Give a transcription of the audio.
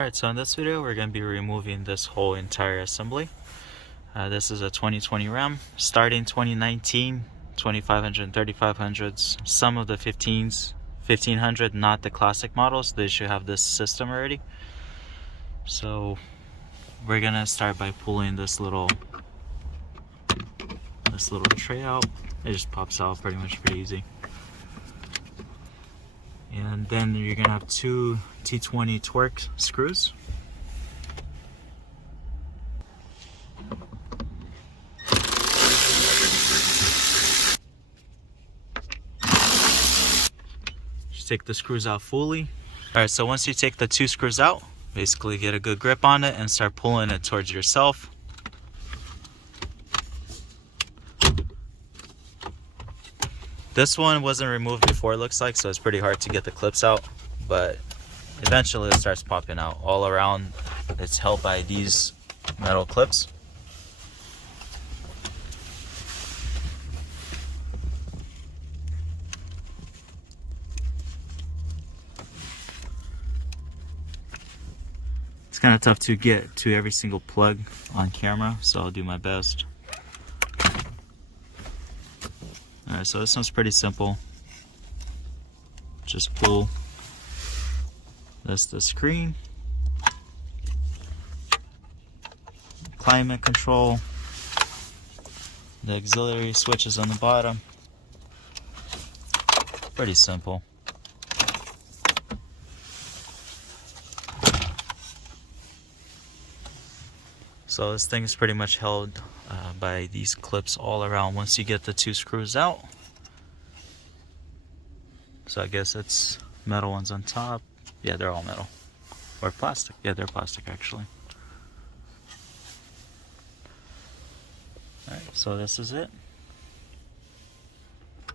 Alright, so in this video we're going to be removing this whole entire assembly. This is a 2020 Ram, starting 2019, 2500 and 3500s, some of the 15s, 1500, not the classic models, they should have this system already. So we're going to start by pulling this little tray out. It just pops out pretty easy. And then you're going to have two T20 Torque screws. Just take the screws out fully. Alright, so once you take the two screws out, basically get a good grip on it and start pulling it towards yourself. This one wasn't removed before, it looks like, so it's pretty hard to get the clips out, but eventually it starts popping out all around. It's held by these metal clips. It's kind of tough to get to every single plug on camera, so I'll do my best. Alright, so this one's pretty simple. Just pull. That's the screen. Climate control. The auxiliary switches on the bottom. Pretty simple. So this thing is pretty much held by these clips all around once you get the two screws out. So I guess it's metal ones on top. Yeah, they're all metal. Or plastic. Yeah, they're plastic actually. Alright, so this is it.